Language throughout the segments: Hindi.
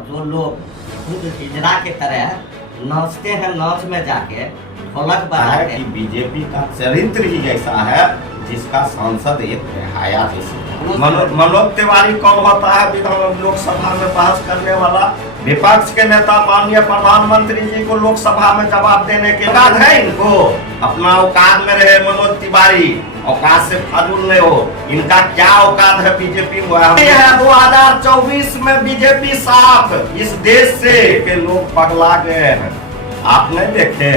और जो लोग खुद हिजड़ा के तरह नाचते हैं, नाच में जाके ढोलक बजाते हैं। बीजेपी का चरित्र ही ऐसा है जिसका सांसद एक बेहया जैसे। मनोज तिवारी कौन होता है विधान लोकसभा में बहस करने वाला? विपक्ष के नेता माननीय प्रधानमंत्री जी को लोकसभा में जवाब देने के औकात है इनको? अपना औकात में रहे मनोज तिवारी, औकात से फाजुल नहीं हो। इनका क्या औकात है बीजेपी में? 2024 में बीजेपी साफ इस देश से के लोग पगला गए हैं। आप नहीं देखे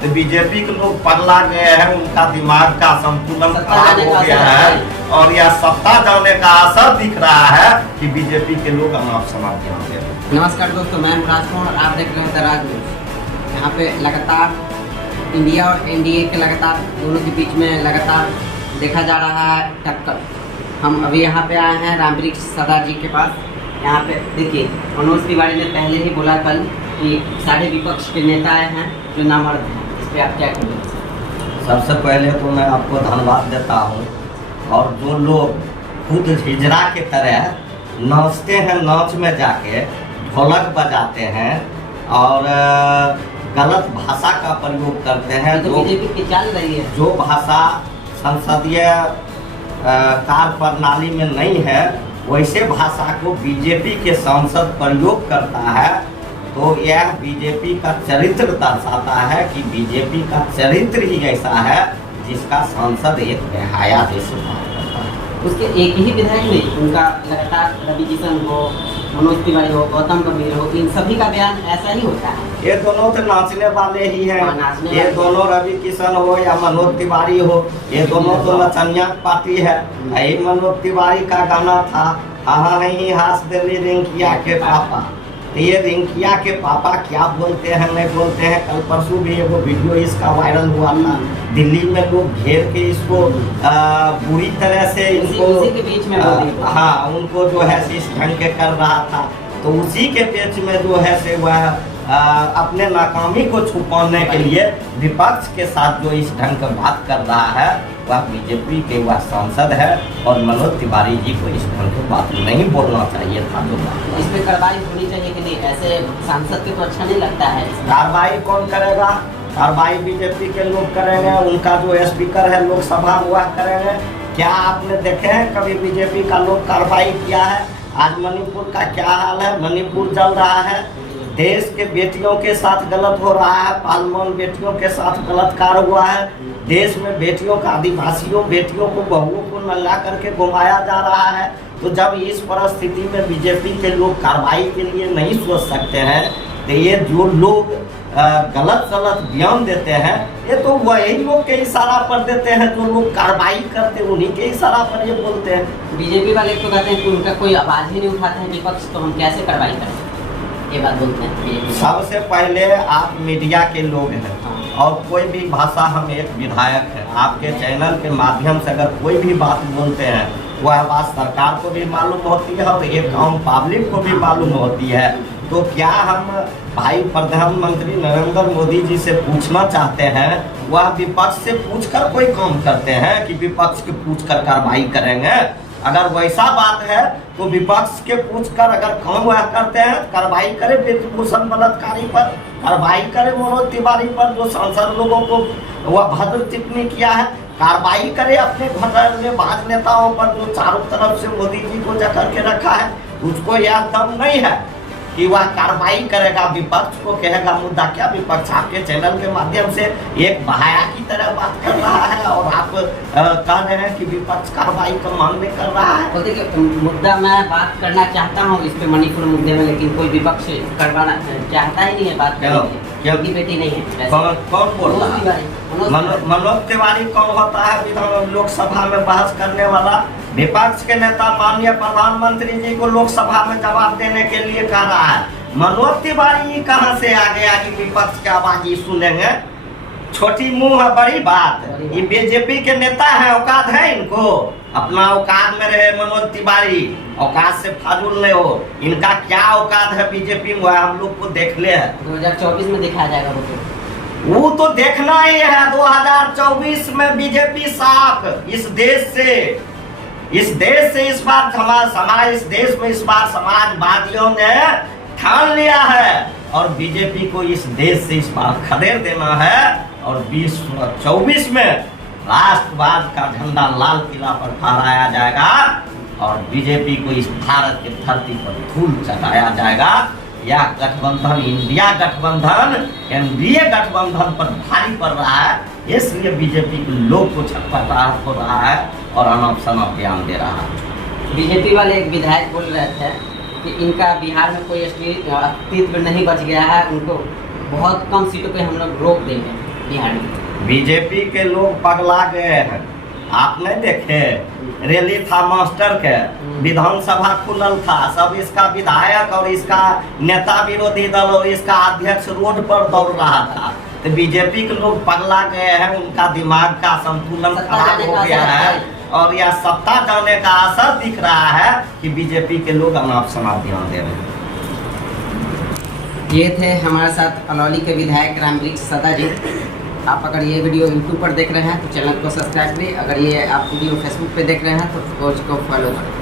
तो बीजेपी के लोग पगला गए हैं, उनका दिमाग का संतुलन खराब हो गया है और यह सत्ता जाने का असर दिख रहा है कि बीजेपी के लोग अनाप शनाप ध्यान दे रहे हैं। नमस्कार दोस्तों, मैं राजकुमार और आप देख रहे हैं द राज न्यूज़। यहाँ पे लगातार इंडिया और एनडीए के लगातार दोनों के बीच में लगातार देखा जा रहा है टक्कर। हम अभी यहाँ पे आए हैं रामवृक्ष सरदार जी के पास। यहाँ पे देखिए, मनोज तिवारी ने पहले ही बोला कल कि सारे विपक्ष के नेता आए हैं जो नामर्द हैं। इस पर आप क्या कहेंगे? सबसे पहले तो मैं आपको धन्यवाद देता हूँ। और जो लोग खुद हिजड़ा के तरह नाचते हैं, नाच में जाके ढोलक बजाते हैं और गलत भाषा का प्रयोग करते हैं, तो बीजेपी की चल रही है जो भाषा संसदीय कार्य प्रणाली में नहीं है, वैसे भाषा को बीजेपी के सांसद प्रयोग करता है। तो यह बीजेपी का चरित्र दर्शाता है कि बीजेपी का चरित्र ही ऐसा है जिसका सांसद एक बेहया जैसे बात करता है। उसके एक ही विधायक नहीं, उनका लगातार रवि किशन हो, मनोज तिवारी हो, गौतम गंभीर हो, इन सभी का बयान ऐसा ही होता है। ये दोनों तो नाचने वाले ही हैं। ये दोनों रवि किशन हो या मनोज तिवारी हो, ये दोनों तो नचनिया पार्टी है। यही मनोज तिवारी का गाना था, हाँ नहीं हास दिल्ली रिंकिया के पापा। ये रिंकिया के पापा क्या बोलते हैं नहीं बोलते हैं। कल परसों भी एगो वीडियो इसका वायरल हुआ था। दिल्ली में लोग घेर के इसको बुरी तरह से इनको के बीच में हाँ उनको जो है इस ढंग के कर रहा था। तो उसी के बीच में जो है से वह अपने नाकामी को छुपाने के लिए विपक्ष के साथ जो इस ढंग का बात कर रहा है, वह बीजेपी के वह सांसद है और मनोज तिवारी जी को इस ढंग की बात नहीं बोलना चाहिए था। तो इस पे कार्रवाई होनी चाहिए कि नहीं? ऐसे सांसद के तो अच्छा नहीं लगता है। कार्रवाई कौन करेगा? कार्रवाई बीजेपी के लोग करेंगे, उनका जो स्पीकर है लोकसभा वह करेंगे। क्या आपने देखे हैं कभी बीजेपी का लोग कार्रवाई किया है? आज मणिपुर का क्या हाल है? मणिपुर जल रहा है, देश के बेटियों के साथ गलत हो रहा है, पालमान बेटियों के साथ बलात्कार हुआ है, देश में बेटियों का आदिवासियों बेटियों को बहुओं को नल्ला करके घुमाया जा रहा है। तो जब इस परिस्थिति में बीजेपी के लोग कार्रवाई के लिए नहीं सोच सकते हैं, तो ये जो लोग गलत बयान देते हैं, ये तो वही लोग के इशारा पर देते हैं जो लोग कार्रवाई करते हैं, उन्हीं के इशारा पर ये बोलते हैं। बीजेपी वाले तो कहते हैं कि उनका कोई आवाज ही नहीं उठाते हैं विपक्ष, तो हम कैसे कार्रवाई करें? ये बात बोलते हैं। सबसे पहले आप मीडिया के लोग हैं और कोई भी भाषा, हम एक विधायक है, आपके चैनल के माध्यम से अगर कोई भी बात बोलते हैं, वह बात सरकार को भी मालूम होती है और एक आम पब्लिक को भी मालूम होती है। तो क्या हम भाई प्रधानमंत्री नरेंद्र मोदी जी से पूछना चाहते हैं, वह विपक्ष से पूछकर कोई काम करते हैं कि विपक्ष के पूछकर कार्रवाई करेंगे? अगर वैसा बात है तो विपक्ष के पूछकर अगर काम वह करते हैं, कार्रवाई करे ब्रिजभूषण बलात्कारी पर, कार्रवाई करे मनोज तिवारी पर जो सांसद लोगों को वह भद्र टिप्पणी किया है, कार्रवाई करे अपने घटनाबाज नेताओं पर जो चारों तरफ से मोदी जी को जकड़ के रखा है। उसको यह दम नहीं है कि वह कार्रवाई करेगा, विपक्ष को कहेगा मुद्दा क्या? विपक्ष आपके चैनल के माध्यम से एक बहाया की तरह बात कर रहा है और आप कह रहे हैं कि विपक्ष कार्रवाई का मांग में कर रहा है। देखिए, मुद्दा मैं बात करना चाहता हूँ इस पे मणिपुर मुद्दे में, लेकिन कोई विपक्ष करवाना चाहता ही नहीं है बात करने। क्योंकि बेटी नहीं है। कौन बोल रहा है? मनोज तिवारी कौन होता है विधान लोकसभा में बहस करने वाला? विपक्ष के नेता माननीय प्रधानमंत्री जी को लोकसभा में जवाब देने के लिए कह रहा है। मनोज तिवारी कहां से आ गया कि विपक्ष की आवाज ही सुनेंगे? छोटी मुंह है बड़ी बात। ये बीजेपी के नेता है, औकात है इनको? अपना औकात में रहे मनोज तिवारी, औकात से फाजुल नहीं हो। इनका क्या औकात है बीजेपी में, हम लोग को देख ले। 2024 में दिखाया जाएगा वो तो देखना ही है। 2024 में बीजेपी साफ इस देश से इस बार समाज इस देश में इस बार समाजवादियों ने ठान लिया है और बीजेपी को इस देश से इस बार खदेड़ देना है और 2024 में राष्ट्रवाद का झंडा लाल किला पर फहराया जाएगा और बीजेपी को इस भारत की धरती पर धूल चटाया जाएगा। यह गठबंधन इंडिया गठबंधन एनडीए गठबंधन पर भारी पड़ रहा है, इसलिए बीजेपी के लोग को छटपटाहट हो रहा है और अनप शनप बयान दे रहा है। बीजेपी वाले एक विधायक बोल रहे थे कि इनका बिहार में कोई अस्तित्व नहीं बच गया है, उनको बहुत कम सीटों पे हम लोग रोक देंगे बिहार में। बीजेपी के लोग पगला गए हैं, आप नहीं देखे रैली था मास्टर के, विधानसभा खुलल था, सब इसका विधायक और इसका नेता विरोधी दल और इसका अध्यक्ष रोड पर दौड़ रहा था। तो बीजेपी के लोग पगला गए हैं, उनका दिमाग का संतुलन खराब हो गया है और यह सत्ता जाने का असर दिख रहा है कि बीजेपी के लोग अनाप शनाप ध्यान दे रहे हैं। ये थे हमारे साथ अलौली के विधायक रामवृक्ष सदा जी। आप अगर ये वीडियो यूट्यूब पर देख रहे हैं तो चैनल को सब्सक्राइब करिए, अगर ये आप वीडियो फेसबुक पे देख रहे हैं तो पेज को फॉलो करें।